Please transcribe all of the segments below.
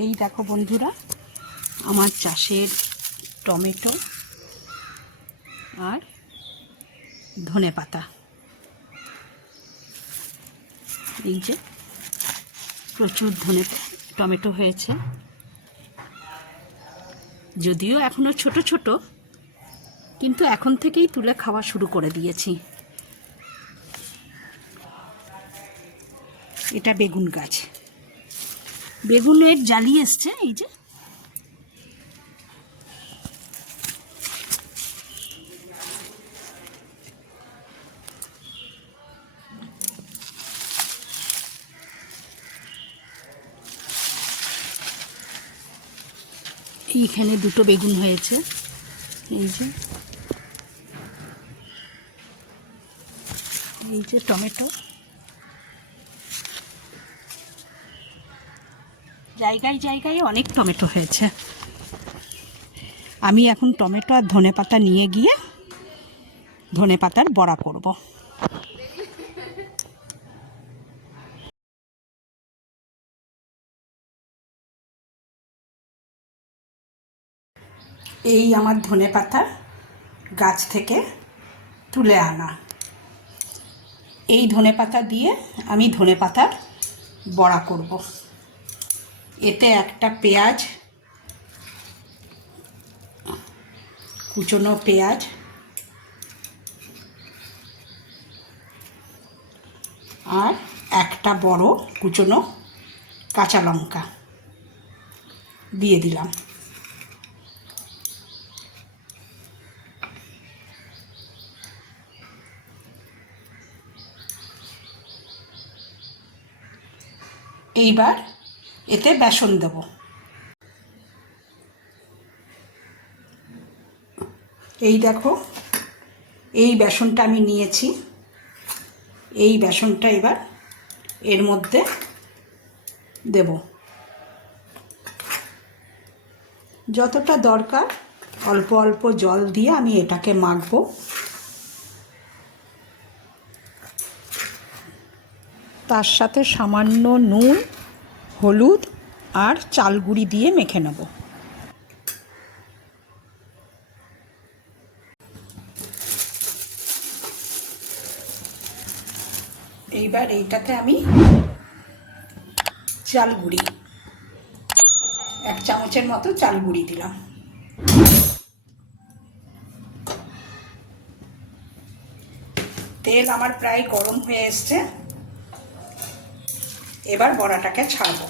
এই দেখো বন্ধুরা, আমার চাষের টমেটো আর ধনেপাতা। এই যে প্রচুর টমেটো হয়েছে, যদিও এখনো ছোট ছোট, কিন্তু এখন থেকেই তুলে খাওয়া শুরু করে দিয়েছি। এটা বেগুন গাছ, বেগুনের জালি এসছে। এই যে এইখানে দুটো বেগুন হয়েছে। এই যে টমেটো, জায়গায় জায়গায় অনেক টমেটো হয়েছে। আমি এখন টমেটো আর ধনেপাতা নিয়ে গিয়ে ধনেপাতার বড়া করব। এই আমার ধনেপাতা গাছ থেকে তুলে আনা। এই ধনেপাতা দিয়ে আমি ধনেপাতার বড়া করব। এতে একটা পেঁয়াজ, কুচনো পেঁয়াজ, আর একটা বড় কুচনো কাঁচা লঙ্কা দিয়ে দিলাম। এইবার এতে বেসন দেব। এই দেখো, এই বেসনটা আমি নিয়েছি। এই বেসনটা এবার এর মধ্যে দেব। যতটা দরকার অল্প অল্প জল দিয়ে আমি এটাকে মাখবো। তার সাথে সামান্য নুন, হলুদ আর চাল গুঁড়ি দিয়ে মেখে নেব। এইবার এইটাতে আমি চাল গুঁড়ি, 1 চামচের মতো চাল গুঁড়ি দিলাম। তেল আমার প্রায় গরম হয়ে এসছে। এবার বড়াটাকে ছাড়বো।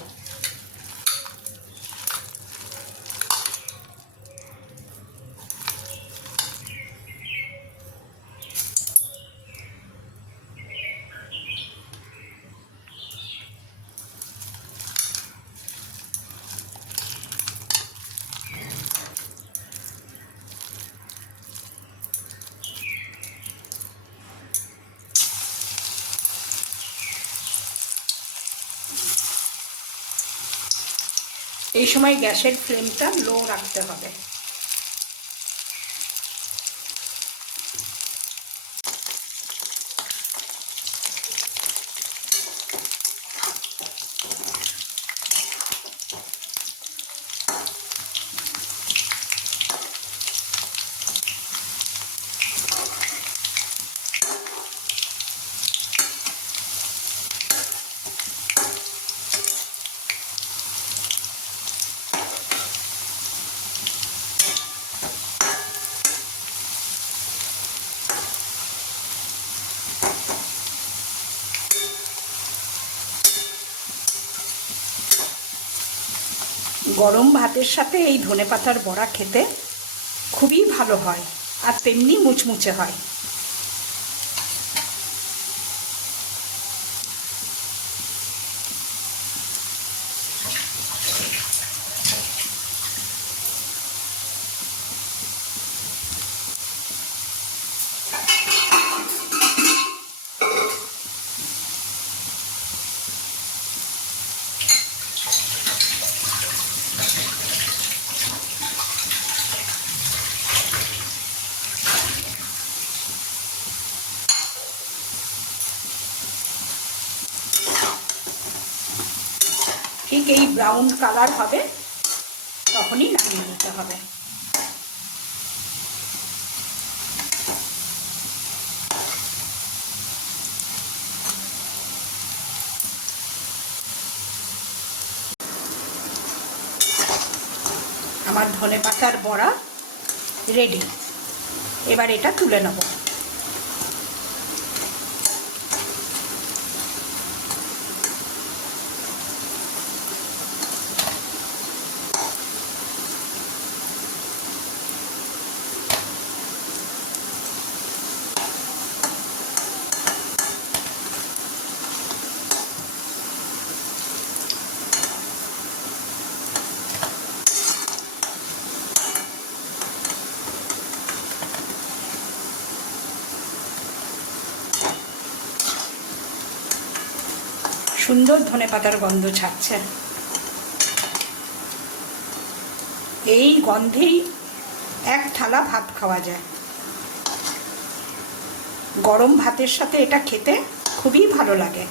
এই সময় গ্যাসের ফ্লেমটা লো রাখতে হবে। গরম ভাতের সাথে এই ধনেপাতার বড়া খেতে খুবই ভালো হয়, আর তেমনি মুচমুচে হয়। ঠিক এই ব্রাউন কালার হবে তখনই নামিয়ে নিতে হবে। আমার ধনেপাতার বড়া রেডি। এবার এটা তুলে নেব। সুন্দর ধনেপাতার গন্ধ ছাড়ছে। এই গন্ধেই এক থালা ভাত খাওয়া যায়। গরম ভাতের সাথে এটা খেতে খুবই ভালো লাগে।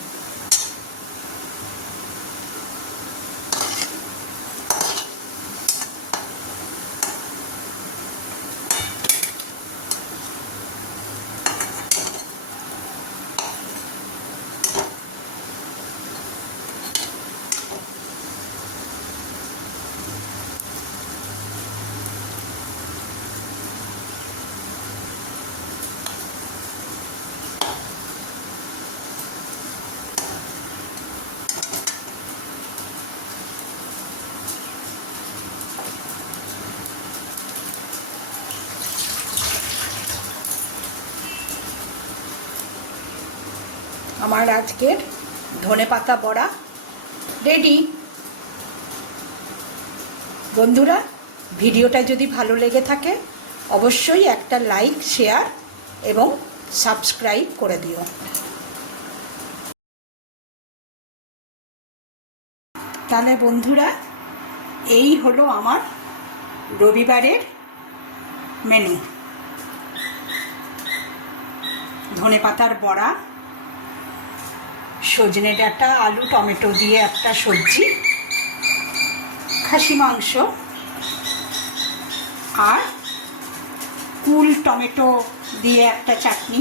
আমার আজকের ধনেপাতা বড়া রেডি। বন্ধুরা, ভিডিওটা যদি ভালো লেগে থাকে অবশ্যই একটা লাইক, শেয়ার এবং সাবস্ক্রাইব করে দিও। তাহলে বন্ধুরা, এই হলো আমার রবিবারের মেনু। ধনেপাতার বড়া, সজনে ডাঁটা, আলু টমেটো দিয়ে একটা সবজি, খাসি মাংস আর কুল টমেটো দিয়ে একটা চাটনি।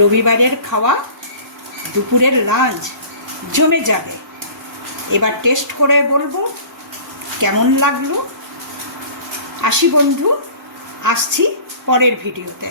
রবিবারের খাওয়া দুপুরের লাঞ্চ জমে যাবে। এবার টেস্ট করে বলবো কেমন লাগলো। আসি বন্ধু, আসছি পরের ভিডিওতে।